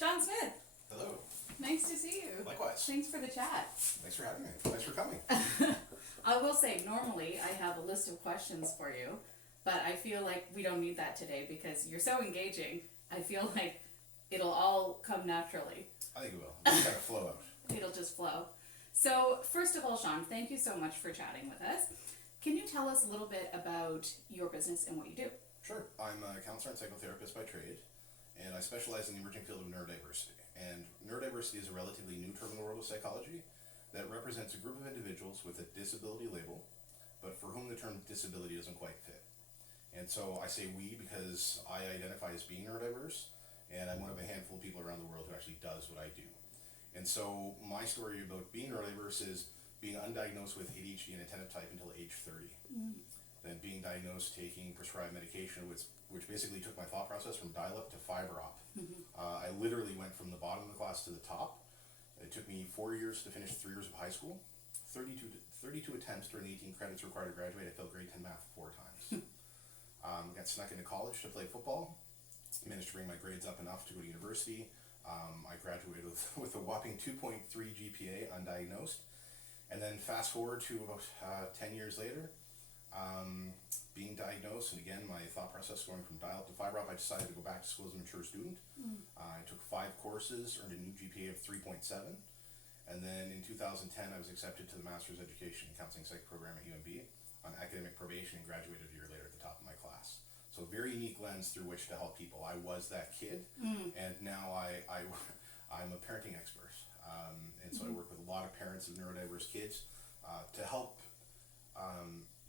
Sean Smith, Hello. nice to see you. Likewise. Thanks for the chat. Thanks for having me. Thanks for coming. I will say, normally I have a list of questions for you, but I feel like we don't need that today because you're so engaging. I feel like it'll all come naturally. I think it will. It's kind of flow out. It'll just flow. So, first of all, Sean, thank you so much for chatting with us. Can you tell us a little bit about your business and what you do? Sure. I'm a counselor and psychotherapist by trade, and I specialize in the emerging field of neurodiversity. And neurodiversity is a relatively new term in the world of psychology that represents a group of individuals with a disability label, but for whom the term disability doesn't quite fit. And so I say we because I identify as being neurodiverse, and I'm one of a handful of people around the world who actually does what I do. And so my story about being neurodiverse is being undiagnosed with ADHD and attentive type until age 30. Then being diagnosed taking prescribed medication, which basically took my thought process from dial-up to fiber op. I literally went from the bottom of the class to the top. It took me 4 years to finish 3 years of high school. 32 attempts during the 18 credits required to graduate. I failed grade 10 math 4 times. Got snuck into college to play football. Managed to bring my grades up enough to go to university. I graduated with a whopping 2.3 GPA, undiagnosed. And then fast forward to about 10 years later, being diagnosed, and again, my thought process going from dial-up to fiber op, I decided to go back to school as a mature student. I took 5 courses, earned a new GPA of 3.7, and then in 2010, I was accepted to the Master's Education in Counseling Psych program at UNB on academic probation and graduated a year later at the top of my class. So very unique lens through which to help people. I was that kid, and now I'm a parenting expert. And so I work with a lot of parents of neurodiverse kids to help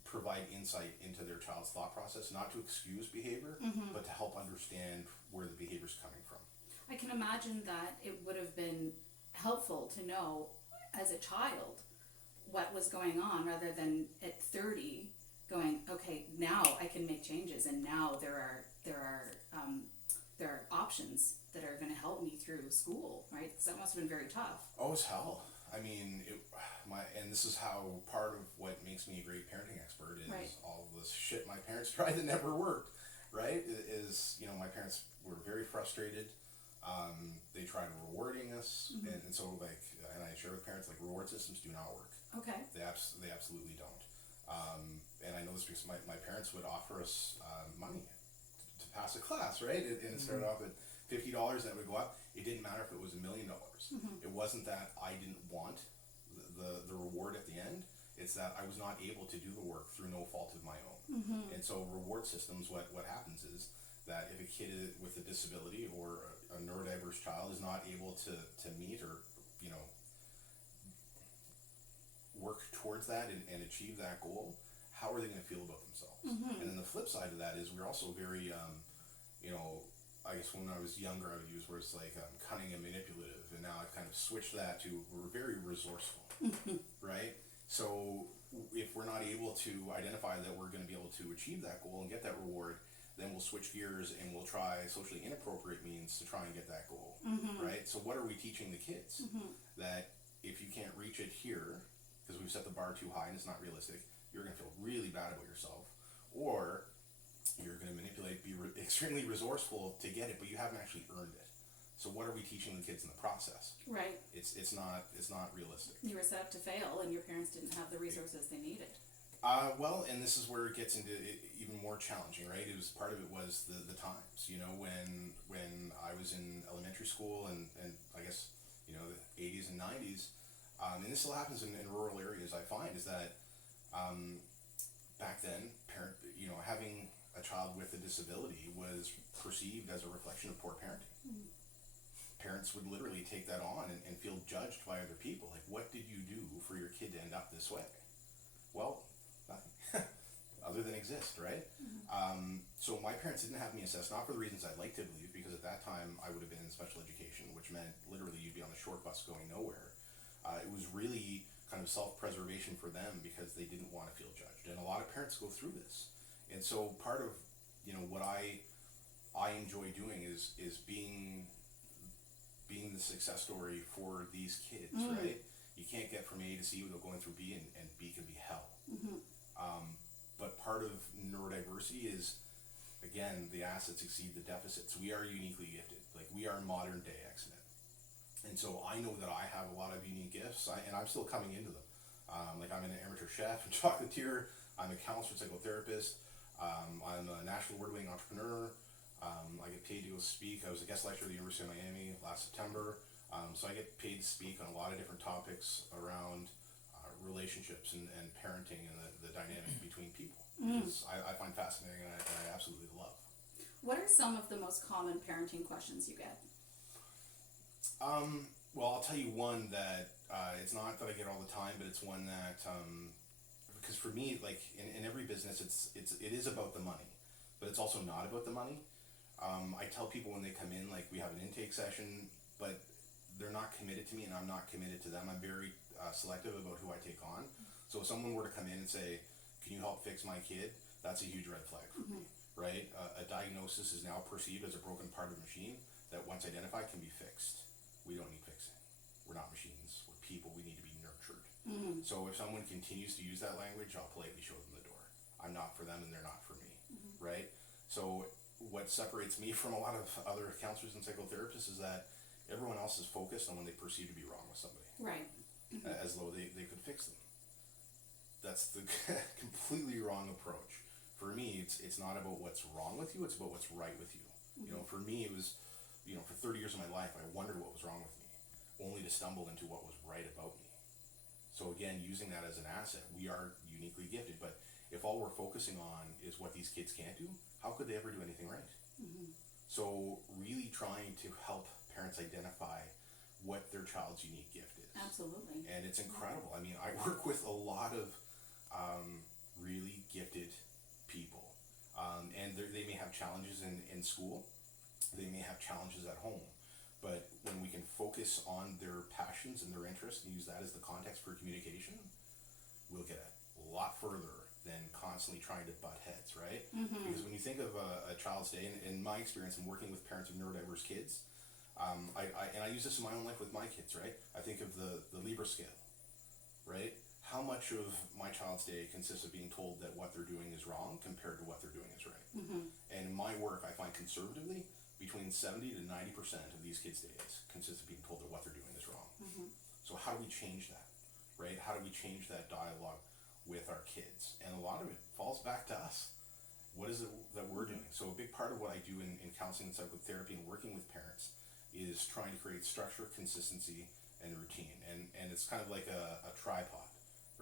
provide insight into their child's thought process, not to excuse behavior, but to help understand where the behavior is coming from. I can imagine that it would have been helpful to know as a child what was going on rather than at 30 going, okay, now I can make changes, and now there are options that are going to help me through school, right? Because that must have been very tough. Oh, it's hell. I mean, and this is how part of what makes me a great parenting expert is right. All this shit my parents tried that never worked, right? Is, my parents were very frustrated. They tried rewarding us, and so and I share with parents, reward systems do not work. Okay. They absolutely don't. And I know this because my parents would offer us money to pass a class, right? And it started off at $50, and it would go up. It didn't matter if it was $1 million. It wasn't that I didn't want the reward at the end. It's that I was not able to do the work through no fault of my own. And so reward systems, what happens is that if a kid with a disability or a neurodiverse child is not able to meet or work towards that and achieve that goal, how are they going to feel about themselves? And then the flip side of that is we're also very I guess when I was younger, I would use words like cunning and manipulative, and now I've kind of switched that to we're very resourceful, right? So if we're not able to identify that we're going to be able to achieve that goal and get that reward, then we'll switch gears and we'll try socially inappropriate means to try and get that goal, right? So what are we teaching the kids? That if you can't reach it here, because we've set the bar too high and it's not realistic, you're going to feel really bad about yourself, or you're going to manipulate, be extremely resourceful to get it, but you haven't actually earned it. So what are we teaching the kids in the process? Right. It's not realistic. You were set up to fail, and your parents didn't have the resources they needed. Well, and this is where it gets into even more challenging, right? It was part of it was the times, when I was in elementary school and I guess, the 80s and 90s, and this still happens in rural areas, I find, is that back then, having a child with a disability was perceived as a reflection of poor parenting. Parents would literally take that on and feel judged by other people. Like, what did you do for your kid to end up this way? Well, nothing. Other than exist, right? So my parents didn't have me assessed, not for the reasons I'd like to believe, because at that time I would have been in special education, which meant literally you'd be on a short bus going nowhere. It was really kind of self-preservation for them because they didn't want to feel judged. And a lot of parents go through this. And so part of, what I enjoy doing is being the success story for these kids, right? You can't get from A to C without going through B, and B can be hell. But part of neurodiversity is, again, the assets exceed the deficits. We are uniquely gifted. Like, we are modern day Exodus. And so I know that I have a lot of unique gifts, and I'm still coming into them. Like, I'm an amateur chef and chocolatier. I'm a counselor, psychotherapist. I'm a national award-winning entrepreneur. I get paid to go speak. I was a guest lecturer at the University of Miami last September. So I get paid to speak on a lot of different topics around relationships and parenting and the dynamic between people. I find fascinating, and I absolutely love. What are some of the most common parenting questions you get? Well, I'll tell you one that it's not that I get all the time, but it's one that because for me, like in every business, it is about the money, but it's also not about the money. I tell people when they come in, like, we have an intake session, but they're not committed to me, and I'm not committed to them. I'm very selective about who I take on. So if someone were to come in and say, "Can you help fix my kid?" That's a huge red flag for me, right? A diagnosis is now perceived as a broken part of a machine that, once identified, can be fixed. We don't need fixing. We're not machines. We're people. We need to be nurtured. So if someone continues to use that language, I'll politely show them the door. I'm not for them, and they're not for me, right? So what separates me from a lot of other counselors and psychotherapists is that everyone else is focused on when they perceive to be wrong with somebody, Right. as though they could fix them. That's the completely wrong approach. For me, it's not about what's wrong with you, it's about what's right with you. You know, for me, it was, for 30 years of my life, I wondered what was wrong with me, only to stumble into what was right about me. So again, using that as an asset, we are uniquely gifted, but if all we're focusing on is what these kids can't do, how could they ever do anything right? So really trying to help parents identify what their child's unique gift is. Absolutely. And it's incredible. I mean, I work with a lot of really gifted people. And they may have challenges in school. They may have challenges at home. But when we can focus on their passions and their interests and use that as the context for communication, we'll get a lot further than constantly trying to butt heads, right? Because when you think of a child's day, in my experience in working with parents of neurodiverse kids, I use this in my own life with my kids, right? I think of the Libra scale, right? How much of my child's day consists of being told that what they're doing is wrong compared to what they're doing is right? And in my work, I find conservatively, between 70 to 90% of these kids' days consists of being told that what they're doing is wrong. So how do we change that, right? How do we change that dialogue with our kids? And a lot of it falls back to us. What is it that we're doing? So a big part of what I do in counseling and psychotherapy and working with parents is trying to create structure, consistency, and routine. And it's kind of like a tripod,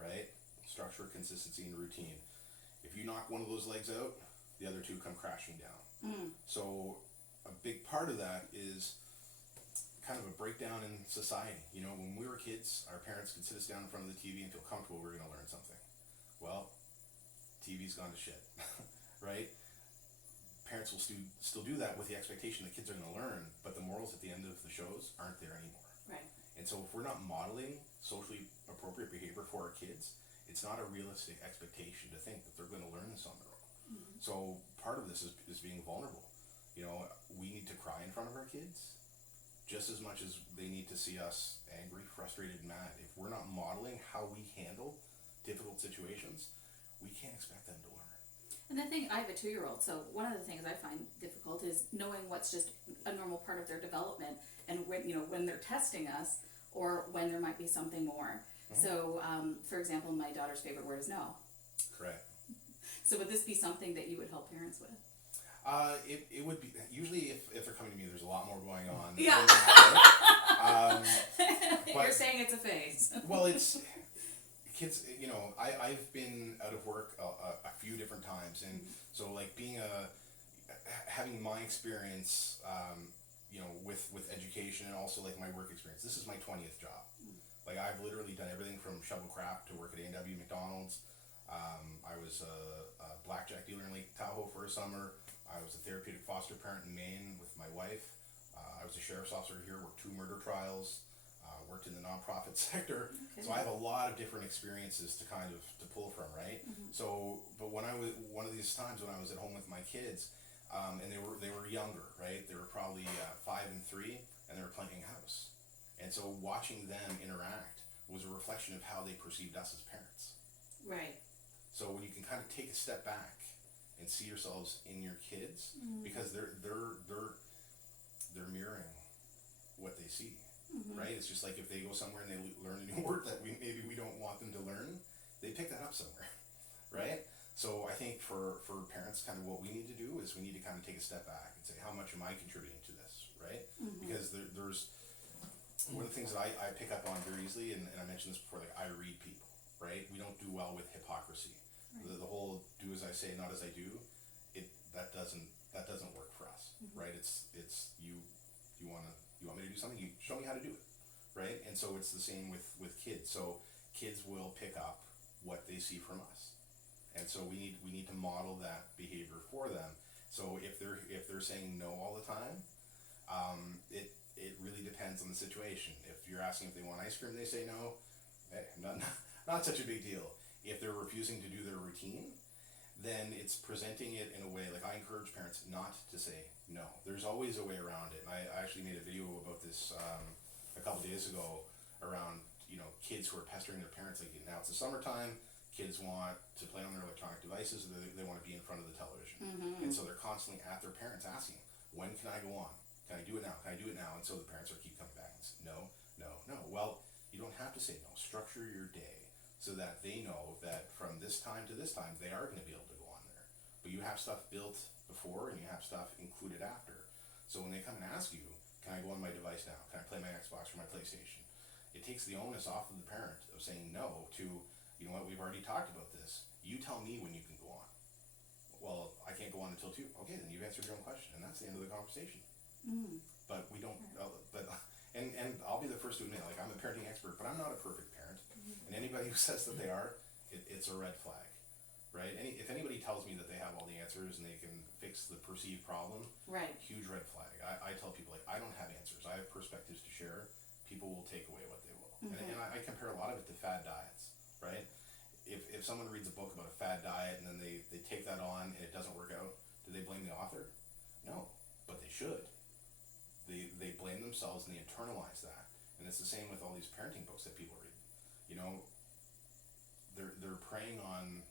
right? Structure, consistency, and routine. If you knock one of those legs out, the other two come crashing down. So a big part of that is kind of a breakdown in society. You know, when we were kids, our parents could sit us down in front of the TV and feel comfortable we were going to learn something. Well, TV's gone to shit, right? Parents will still do that with the expectation that kids are going to learn, but the morals at the end of the shows aren't there anymore. Right. And so if we're not modeling socially appropriate behavior for our kids, it's not a realistic expectation to think that they're going to learn this on their own. So part of this is being vulnerable. You know, we need to cry in front of our kids just as much as they need to see us angry, frustrated, mad. If we're not modeling how we handle difficult situations, we can't expect them to learn. And I think I have a 2-year-old, so one of the things I find difficult is knowing what's just a normal part of their development, and when they're testing us, or when there might be something more. So, for example, my daughter's favorite word is no. Correct. So would this be something that you would help parents with? It would be, usually if they're coming to me, there's a lot more going on. Yeah. But, you're saying it's a phase. Well, it's kids, I've been out of work a few different times, and so like having my experience, with education, and also like my work experience. This is my 20th job. Like, I've literally done everything from shovel crap to work at A&W McDonald's. I was a blackjack dealer in Lake Tahoe for a summer. I was a therapeutic foster parent in Maine with my wife. I was a sheriff's officer here, worked 2 murder trials, worked in the nonprofit sector. Okay. So I have a lot of different experiences to pull from, right? So, but when I was, one of these times when I was at home with my kids, and they were younger, right? They were probably 5 and 3, and they were playing house. And so watching them interact was a reflection of how they perceived us as parents. Right. So when you can kind of take a step back and see yourselves in your kids, because they're mirroring what they see, right? It's just like if they go somewhere and they learn a new word that maybe we don't want them to learn, they pick that up somewhere, right? So I think for parents, kind of what we need to do is we need to kind of take a step back and say, how much am I contributing to this, right? Because there's one of the things that I pick up on very easily, and I mentioned this before, like I read people, right? We don't do well with hypocrisy. Right. The whole do as I say, not as I do, that doesn't work for us, right? It's you want me to do something, you show me how to do it, right? And so it's the same with kids. So kids will pick up what they see from us, and so we need to model that behavior for them. So if they're saying no all the time, it really depends on the situation. If you're asking if they want ice cream, they say no, not such a big deal. If they're refusing to do their routine, then it's presenting it in a way, like I encourage parents not to say no. There's always a way around it. And I actually made a video about this a couple days ago around, kids who are pestering their parents. Like, now it's the summertime, kids want to play on their electronic devices, they want to be in front of the television. And so they're constantly at their parents asking, when can I go on? Can I do it now? Can I do it now? And so the parents keep coming back and saying, no, no, no. Well, you don't have to say no. Structure your day so that they know that from this time to this time, they are going to be able to go on there. But you have stuff built before and you have stuff included after. So when they come and ask you, can I go on my device now? Can I play my Xbox or my PlayStation? It takes the onus off of the parent of saying no to, you know what, we've already talked about this. You tell me when you can go on. Well, I can't go on until 2. Okay, then you've answered your own question, and that's the end of the conversation. But we don't, and I'll be the first to admit, like, I'm a parenting expert, but I'm not a perfect parent. And anybody who says that they are, it's a red flag, right? If anybody tells me that they have all the answers and they can fix the perceived problem, right, huge red flag. I tell people, like, I don't have answers. I have perspectives to share. People will take away what they will. And I compare a lot of it to fad diets, right? If someone reads a book about a fad diet and then they take that on and it doesn't work out, do they blame the author? No, but they should. They blame themselves and they internalize that. And it's the same with all these parenting books that people read. They're preying on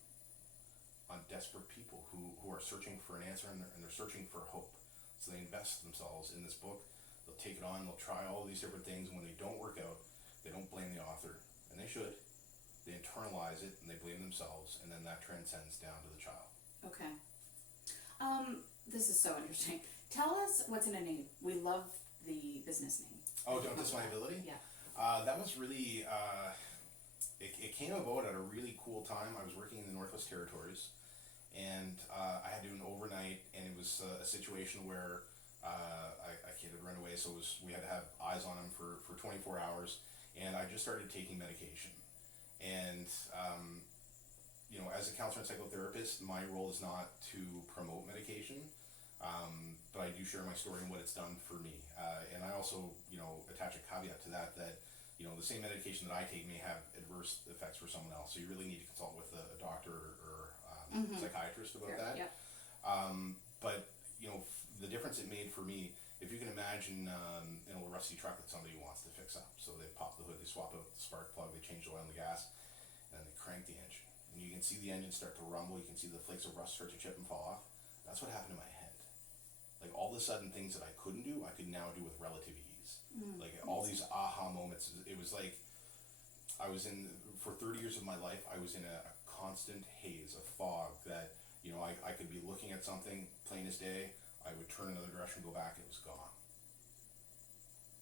desperate people who are searching for an answer and they're searching for hope. So they invest themselves in this book. They'll take it on, they'll try all these different things, and when they don't work out, they don't blame the author, and they should. They internalize it and they blame themselves, and then that transcends down to the child. Okay. This is so interesting. Tell us what's in a name. We love the business name. Oh, Don't Diss My Ability? Yeah. That was really, it came about at a really cool time. I was working in the Northwest Territories, and I had to do an overnight, and it was a situation where a kid had run away, so we had to have eyes on him for 24 hours, and I just started taking medication. And, as a counselor and psychotherapist, my role is not to promote medication, but I do share my story and what it's done for me. And I also, attach a caveat to that, the same medication that I take may have adverse effects for someone else. So you really need to consult with a doctor or psychiatrist about that. Yep. But, the difference it made for me, if you can imagine an old rusty truck that somebody wants to fix up. So they pop the hood, they swap out the spark plug, they change the oil and the gas, and then they crank the engine. And you can see the engine start to rumble, you can see the flakes of rust start to chip and fall off. That's what happened in my head. Like, all of a sudden, things that I couldn't do, I could now do with relative ease. Like, all these aha moments, it was like, for 30 years of my life, I was in a constant haze, a fog that, I could be looking at something, plain as day, I would turn another direction, go back, and it was gone.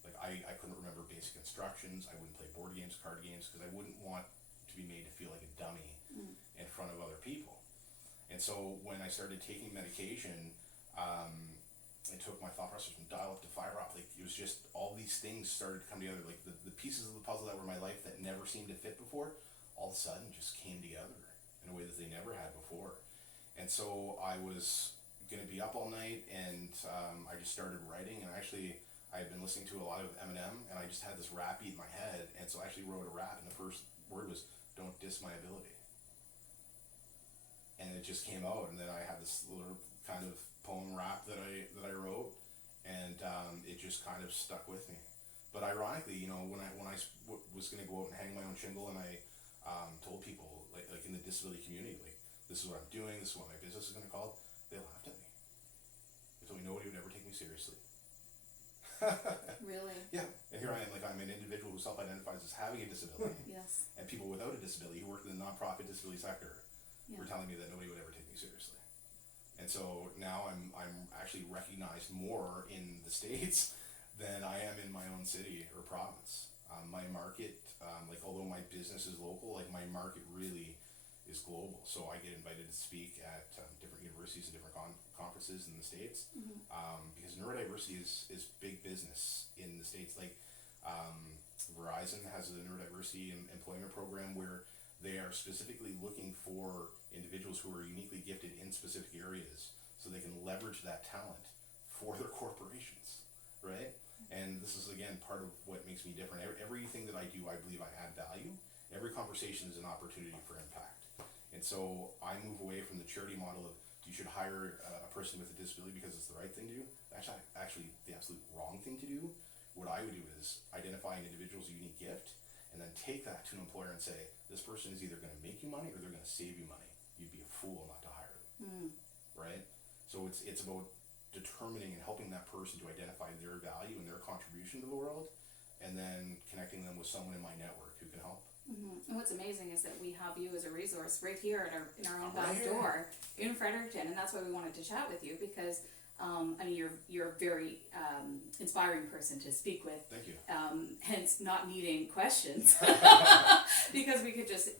Like, I couldn't remember basic instructions, I wouldn't play board games, card games, because I wouldn't want to be made to feel like a dummy in front of other people. And so when I started taking medication, it took my thought process from dial up to fiber up. Like, it was just all these things started to come together. Like, the pieces of the puzzle that were my life that never seemed to fit before, all of a sudden just came together in a way that they never had before. And so I was going to be up all night, and I just started writing. And actually, I had been listening to a lot of Eminem, and I just had this rap beat in my head. And so I actually wrote a rap, and the first word was, "Don't diss my ability." And it just came out, and then I had this little kind of poem rap that I wrote, and it just kind of stuck with me. But ironically, when I was going to go out and hang my own shingle, and I told people, like in the disability community, like, this is what I'm doing, this is what my business is going to be called, they laughed at me. They told me nobody would ever take me seriously. Really? Yeah, and here I am, like I'm an individual who self-identifies as having a disability, Yes. and people without a disability who work in the nonprofit disability sector Yeah. were telling me that nobody would ever take me seriously. And so now I'm actually recognized more in the States than I am in my own city or province. My market, like although my business is local, like my market really is global. So I get invited to speak at different universities and different conferences in the States, because neurodiversity is big business in the States. Like Verizon has a neurodiversity employment program where they are specifically looking for individuals who are uniquely gifted in specific areas so they can leverage that talent for their corporations, right? And this is, again, part of what makes me different. Everything that I do, I believe I add value. Every conversation is an opportunity for impact. And so I move away from the charity model of you should hire a person with a disability because it's the right thing to do. That's actually the absolute wrong thing to do. What I would do is identify an individual's unique gift and then take that to an employer and say, this person is either going to make you money or they're going to save you money. You'd be a fool not to hire them, right? So it's about determining and helping that person to identify their value and their contribution to the world, and then connecting them with someone in my network who can help. And what's amazing is that we have you as a resource right here in our own Right back here. door in Fredericton, and that's why we wanted to chat with you because I mean you're a very inspiring person to speak with. Thank you. Hence not needing questions because we could just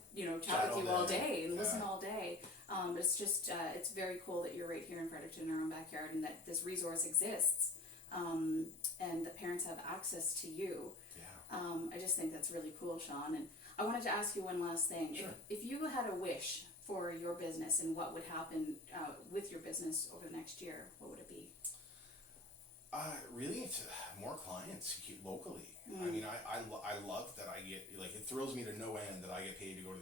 chat with you all day and listen all day. But it's just it's very cool that you're right here in Fredericton in our own backyard and that this resource exists, and the parents have access to you. Yeah. I just think that's really cool, Sean. And I wanted to ask you one last thing. Sure. If you had a wish for your business and what would happen with your business over the next year, what would it be? Really, it's more clients locally. I mean, I love that I get, like, it thrills me to no end that I get paid to go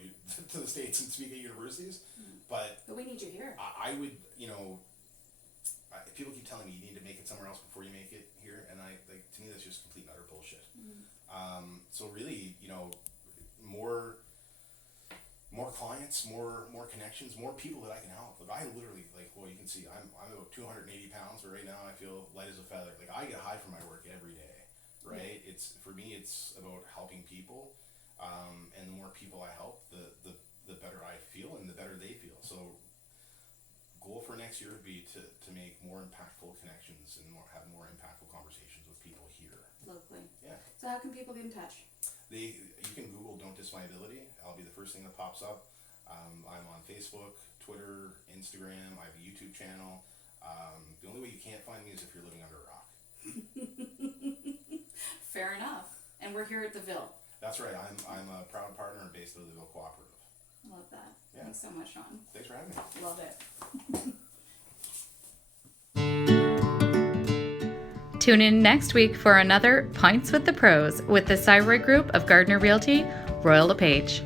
to the States and speak at universities. But we need you here. I would, people keep telling me you need to make it somewhere else before you make it here, and to me that's just complete and utter bullshit. So really, more clients, more connections, more people that I can help. Like I literally, you can see I'm about 280 pounds, but right now I feel light as a feather. Like I get high from my work every day, right? It's for me, it's about helping people, and the more people I help, the better I feel and the better they feel. So goal for next year would be to make more impactful connections and have more impactful conversations with people here Locally. Yeah. So how can people get in touch? You can Google "Don't Diss My Ability." I'll be the first thing that pops up. I'm on Facebook, Twitter, Instagram. I have a YouTube channel. The only way you can't find me is if you're living under a rock. Fair enough. And we're here at the Ville. That's right. I'm a proud partner and based at the Ville Cooperative. I love that. Yeah. Thanks so much, Sean. Thanks for having me. Love it. Tune in next week for another Pints with the Pros with the Thyroid Group of Gardner Realty, Royal LePage.